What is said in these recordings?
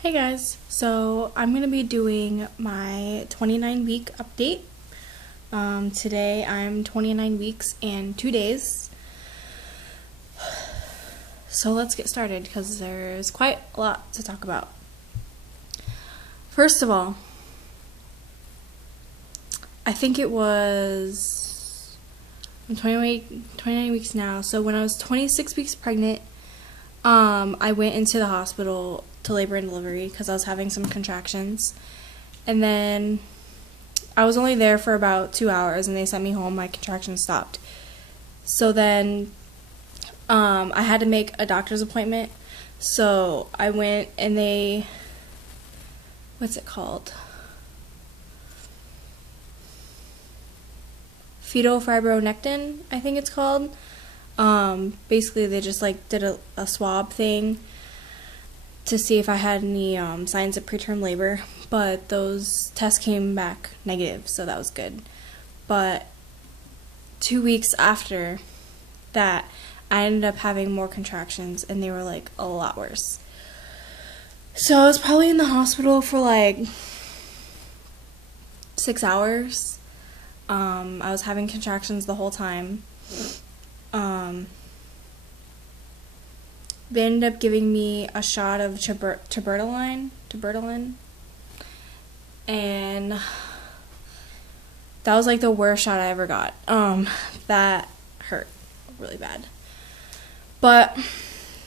Hey guys, so I'm going to be doing my 29-week update. Today I'm 29 weeks and 2 days. So let's get started because there's quite a lot to talk about. First of all, I think it was I'm 29 weeks now. So when I was 26 weeks pregnant, I went into the hospital to labor and delivery because I was having some contractions. And then I was only there for about 2 hours and they sent me home. My contractions stopped. So then I had to make a doctor's appointment. So I went and what's it called? Fetal fibronectin, I think it's called. Basically they just did a swab thing to see if I had any signs of preterm labor, but those tests came back negative, so that was good. But 2 weeks after that, I ended up having more contractions, and they were a lot worse. So I was probably in the hospital for 6 hours. I was having contractions the whole time. They ended up giving me a shot of terbutaline, and that was the worst shot I ever got. That hurt really bad. But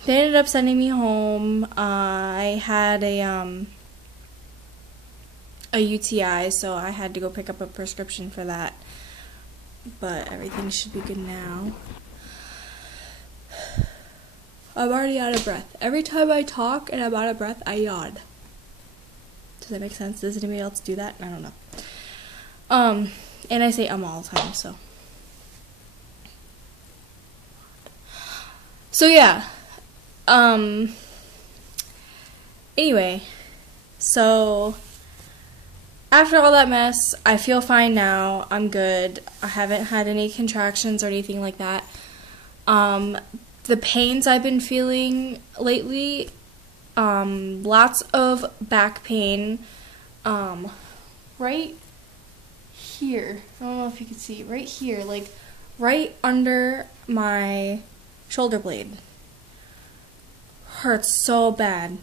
they ended up sending me home. I had a UTI, so I had to go pick up a prescription for that. But everything should be good now. I'm already out of breath. Every time I talk and I'm out of breath, I yawn. Does that make sense? Does anybody else do that? I don't know. And I say all the time, so. So yeah. Anyway. So after all that mess, I feel fine now. I'm good. I haven't had any contractions or anything like that. The pains I've been feeling lately, lots of back pain, right here. I don't know if you can see, right here, right under my shoulder blade. Hurts so bad.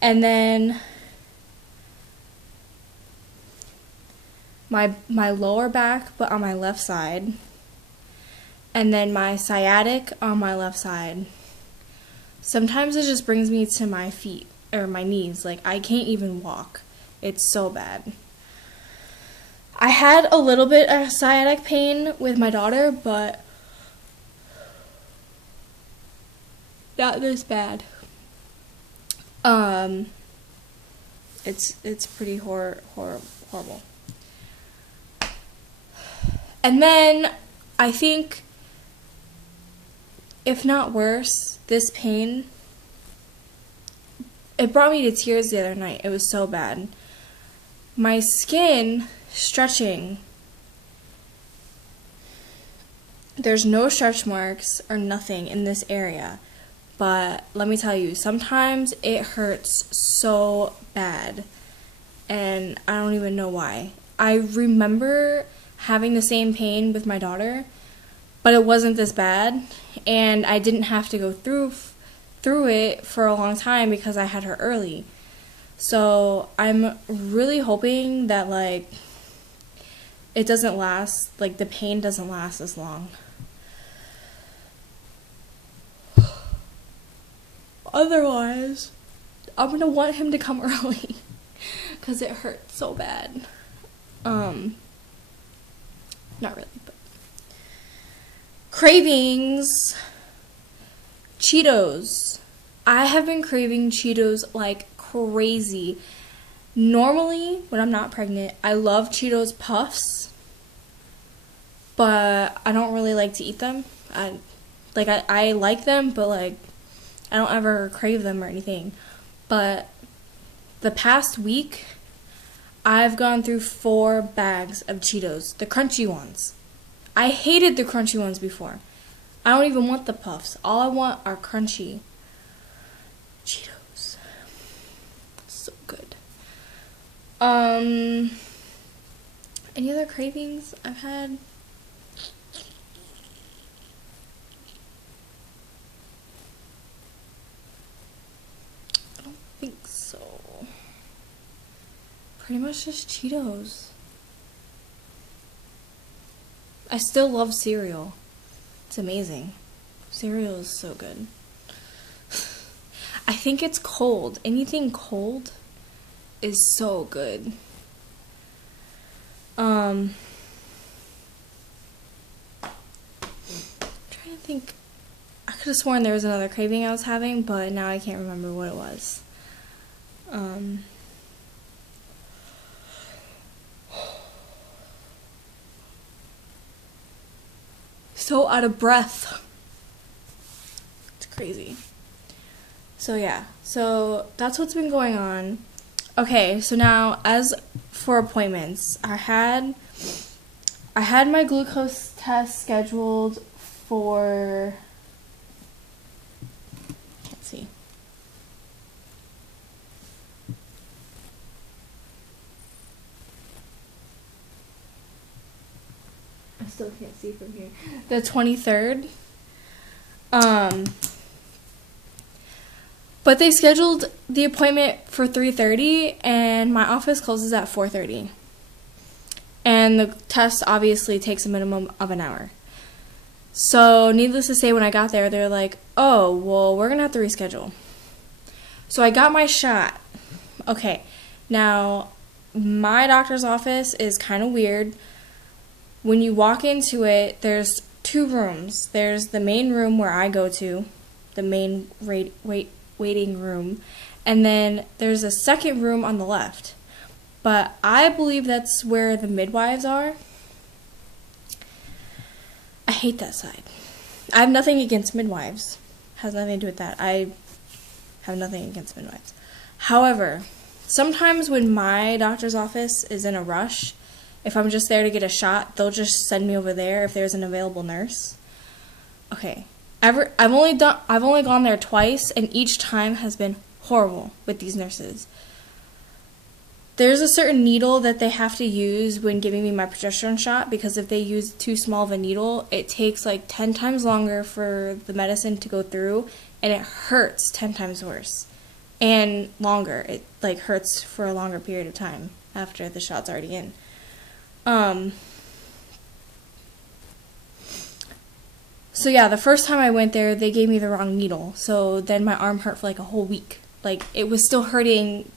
And then my lower back, but on my left side. And then my sciatic on my left side. Sometimes it just brings me to my feet or my knees. I can't even walk. It's so bad. I had a little bit of sciatic pain with my daughter, but not this bad. It's pretty horrible. And then I think, if not worse, this pain, it brought me to tears the other night. It was so bad. My skin stretching. There's no stretch marks or nothing in this area. But let me tell you, sometimes it hurts so bad. And I don't even know why. I remember having the same pain with my daughter, but it wasn't this bad, and I didn't have to go through it for a long time because I had her early. So I'm really hoping that it doesn't last, the pain doesn't last as long. Otherwise, I'm gonna want him to come early because it hurts so bad. Not really, but cravings. Cheetos. I have been craving Cheetos like crazy. Normally, when I'm not pregnant, I love Cheetos Puffs, but I don't really like to eat them. I like them, but I don't ever crave them or anything. But the past week, I've gone through 4 bags of Cheetos, the crunchy ones. I hated the crunchy ones before. I don't even want the puffs. All I want are crunchy Cheetos. Um, any other cravings I've had? I don't think so. Pretty much just Cheetos. I still love cereal. It's amazing. Cereal is so good. I think it's cold. Anything cold is so good. I'm trying to think. I could have sworn there was another craving I was having, but now I can't remember what it was. So out of breath. It's crazy. So yeah, so that's what's been going on. Okay, so now as for appointments, I had my glucose test scheduled for, can't see. I still can't see from here. The 23rd. But they scheduled the appointment for 3:30 and my office closes at 4:30. And the test obviously takes a minimum of an hour. So needless to say, when I got there, they're like, oh, well, we're going to have to reschedule. So I got my shot. Okay, now my doctor's office is kind of weird. When you walk into it, there's two rooms. There's the main room where I go to, the main waiting room, and then there's a second room on the left. But I believe that's where the midwives are. I hate that side. I have nothing against midwives. Has nothing to do with that. I have nothing against midwives. However, sometimes when my doctor's office is in a rush, if I'm just there to get a shot, they'll just send me over there if there's an available nurse. Okay. I've only gone there twice, and each time has been horrible with these nurses. There's a certain needle that they have to use when giving me my progesterone shot, because if they use too small of a needle, it takes like 10 times longer for the medicine to go through, and it hurts 10 times worse and longer. It like hurts for a longer period of time after the shot's already in. So yeah, the first time I went there, they gave me the wrong needle. So then my arm hurt for like a whole week. Like, it was still hurting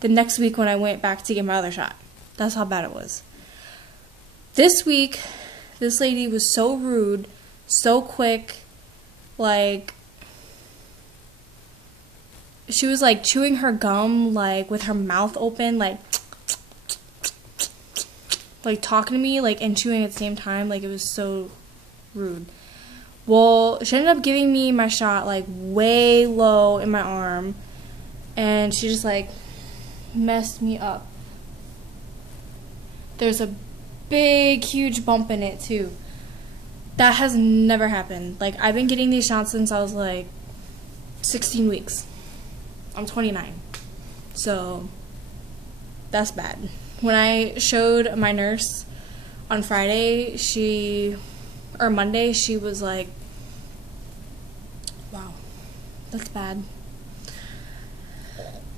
the next week when I went back to get my other shot. That's how bad it was. This week, this lady was so rude, so quick, like, she was like chewing her gum, like with her mouth open, like talking to me, like, and chewing at the same time. Like, it was so rude. Well, she ended up giving me my shot, like, way low in my arm, and she just, like, messed me up. There's a big, huge bump in it, too. That has never happened. Like, I've been getting these shots since I was, like, 16 weeks. I'm 29. So, that's bad. When I showed my nurse on Monday, she was like, wow, that's bad.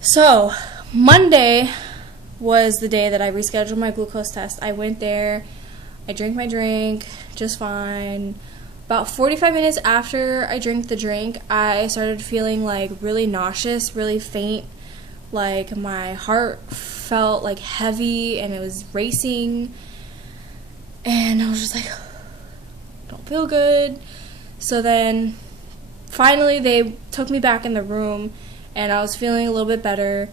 So, Monday was the day that I rescheduled my glucose test. I went there, I drank my drink, just fine. About 45 minutes after I drank the drink, I started feeling like really nauseous, really faint. Like, my heart felt like heavy and it was racing. And I was just like, don't feel good. So then finally they took me back in the room and I was feeling a little bit better.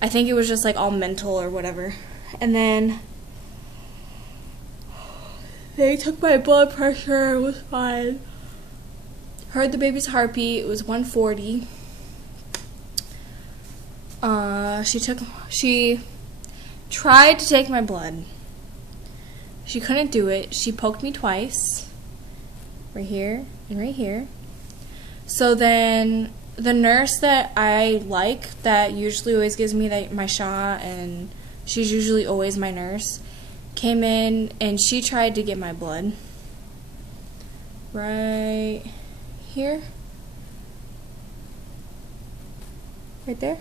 I think it was just like all mental or whatever. And then they took my blood pressure. It was fine. Heard the baby's heartbeat. It was 140. She tried to take my blood. She couldn't do it. She poked me twice. Right here and right here. So then the nurse that I like, that usually always gives me my shot and she's usually always my nurse, came in and she tried to get my blood. Right here? Right there?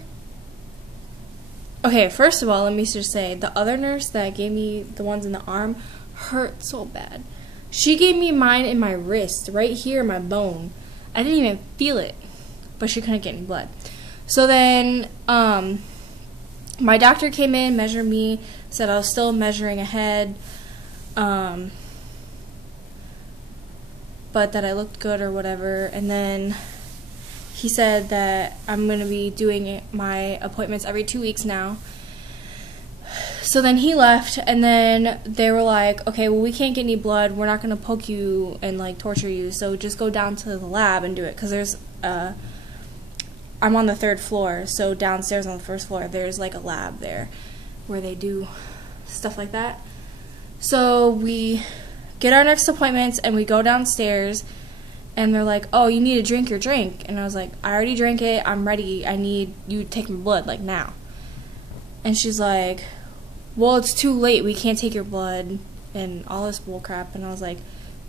Okay, first of all, let me just say, the other nurse that gave me the ones in the arm hurt so bad. She gave me mine in my wrist, right here, my bone. I didn't even feel it, but she couldn't get any blood. So then, my doctor came in, measured me, said I was still measuring ahead, but that I looked good or whatever, and then he said that I'm going to be doing my appointments every 2 weeks now. So then he left, and then they were like, okay, well, we can't get any blood. We're not going to poke you and, like, torture you, so just go down to the lab and do it. Because there's, I'm on the 3rd floor, so downstairs on the 1st floor, there's, like, a lab there where they do stuff like that. So we get our next appointments, and we go downstairs, and they're like, oh, you need to drink your drink. And I was like, I already drank it. I'm ready. I need you to take my blood, like, now. And she's like, well, it's too late. We can't take your blood and all this bull crap. And I was like,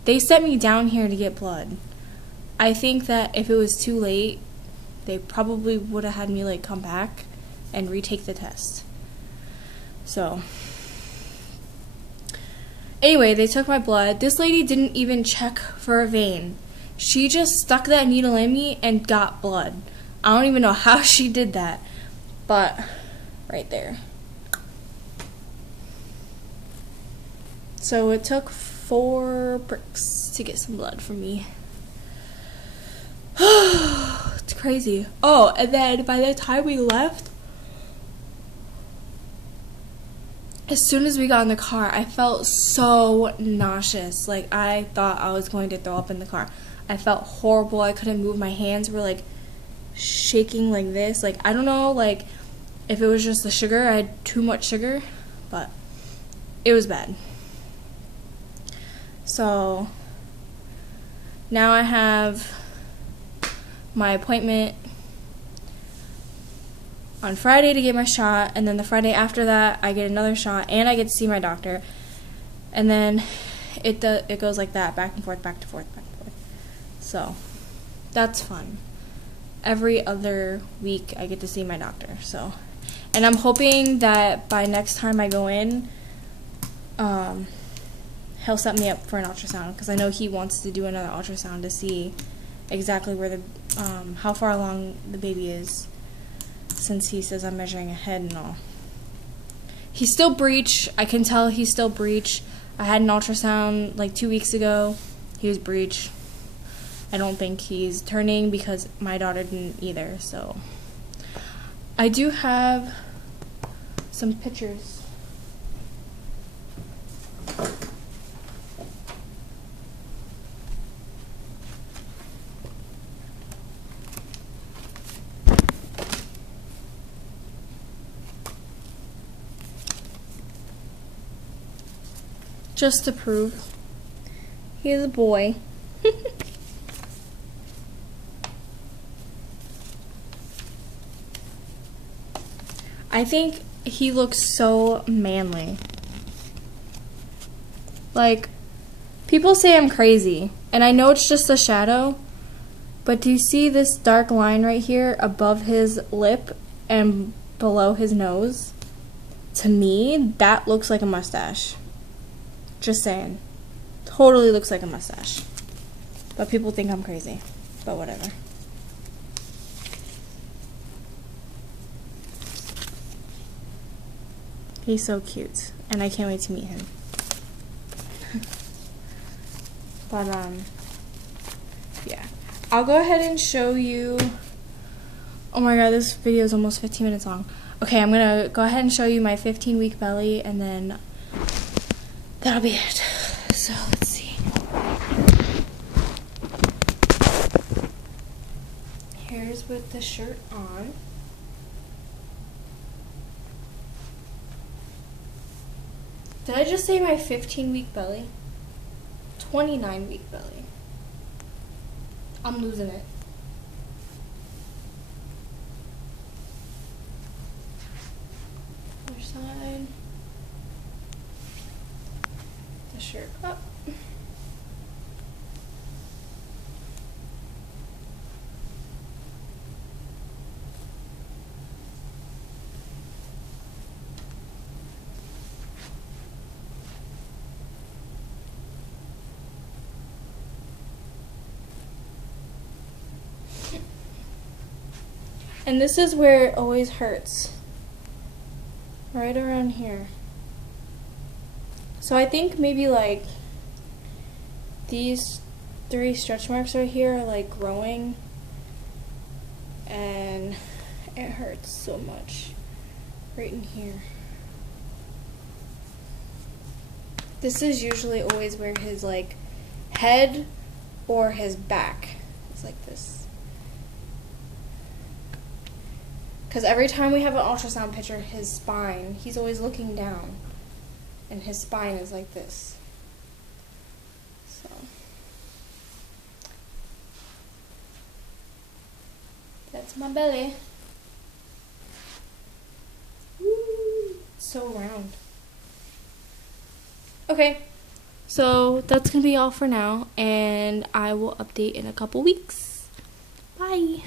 they sent me down here to get blood. I think that if it was too late, they probably would have had me, like, come back and retake the test. So anyway, they took my blood. This lady didn't even check for a vein. She just stuck that needle in me and got blood. I don't even know how she did that, but right there. So it took 4 pricks to get some blood from me. It's crazy. Oh, and then by the time we left, as soon as we got in the car, I felt so nauseous. Like, I thought I was going to throw up in the car. I felt horrible. I couldn't move. My hands were, like, shaking like this. Like, I don't know, like, if it was just the sugar. I had too much sugar, but it was bad. So now I have my appointment on Friday to get my shot, and then the Friday after that I get another shot and I get to see my doctor, and then it goes like that, back and forth, back and forth, back and forth. So that's fun. Every other week I get to see my doctor. So, and I'm hoping that by next time I go in, he'll set me up for an ultrasound, because I know he wants to do another ultrasound to see exactly where the how far along the baby is, since he says I'm measuring ahead and all. He's still breech. I can tell he's still breech. I had an ultrasound like 2 weeks ago. He was breech. I don't think he's turning, because my daughter didn't either. So I do have some pictures. Just to prove he's a boy. I think he looks so manly. Like, people say I'm crazy, and I know it's just a shadow, but do you see this dark line right here above his lip and below his nose? To me, that looks like a mustache. Just saying. Totally looks like a mustache. But people think I'm crazy. But whatever. He's so cute. And I can't wait to meet him. But, yeah. I'll go ahead and show you... Oh my god, this video is almost 15 minutes long. Okay, I'm gonna go ahead and show you my 15-week belly, and then that'll be it. So, let's see. Here's with the shirt on. Did I just say my 15-week belly? 29-week belly. I'm losing it. There's side. The shirt up. And this is where it always hurts. Right around here. So I think maybe like these 3 stretch marks right here are like growing, and it hurts so much right in here. This is usually always where his like head or his back is like this. Because every time we have an ultrasound picture, his spine, he's always looking down. And his spine is like this. So. That's my belly. Woo, so round. Okay. So that's going to be all for now. And I will update in a couple weeks. Bye.